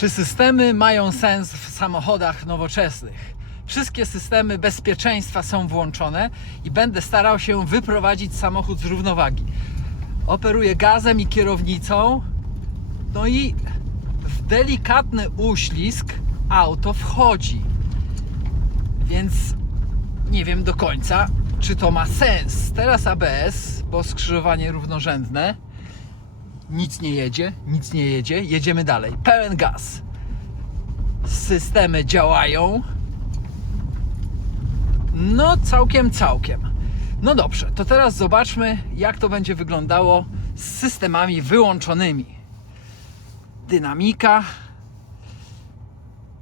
Czy systemy mają sens w samochodach nowoczesnych? Wszystkie systemy bezpieczeństwa są włączone i będę starał się wyprowadzić samochód z równowagi. Operuję gazem i kierownicą, no i w delikatny uślizg auto wchodzi. Więc nie wiem do końca, czy to ma sens. Teraz ABS, bo skrzyżowanie równorzędne. Nic nie jedzie, nic nie jedzie. Jedziemy dalej. Pełen gaz. Systemy działają. No, całkiem, całkiem. No dobrze, to teraz zobaczmy, jak to będzie wyglądało z systemami wyłączonymi. Dynamika,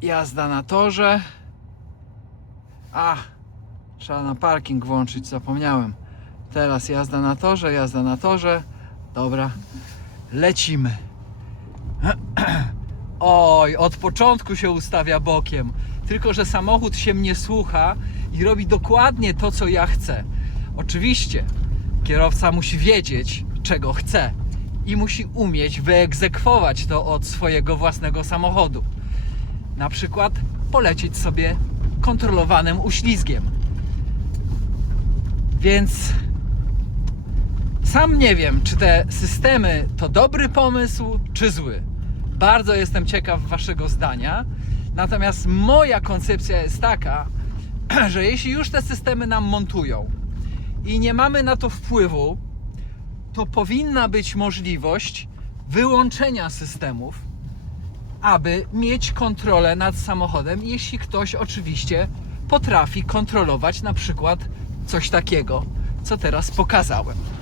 jazda na torze. A, trzeba na parking włączyć, zapomniałem. Teraz jazda na torze, jazda na torze. Dobra, lecimy. Oj, od początku się ustawia bokiem. Tylko, że samochód się mnie słucha i robi dokładnie to, co ja chcę. Oczywiście, kierowca musi wiedzieć, czego chce i musi umieć wyegzekwować to od swojego własnego samochodu. Na przykład polecieć sobie kontrolowanym uślizgiem. Więc sam nie wiem, czy te systemy to dobry pomysł, czy zły. Bardzo jestem ciekaw Waszego zdania. Natomiast moja koncepcja jest taka, że jeśli już te systemy nam montują i nie mamy na to wpływu, to powinna być możliwość wyłączenia systemów, aby mieć kontrolę nad samochodem, jeśli ktoś oczywiście potrafi kontrolować na przykład coś takiego, co teraz pokazałem.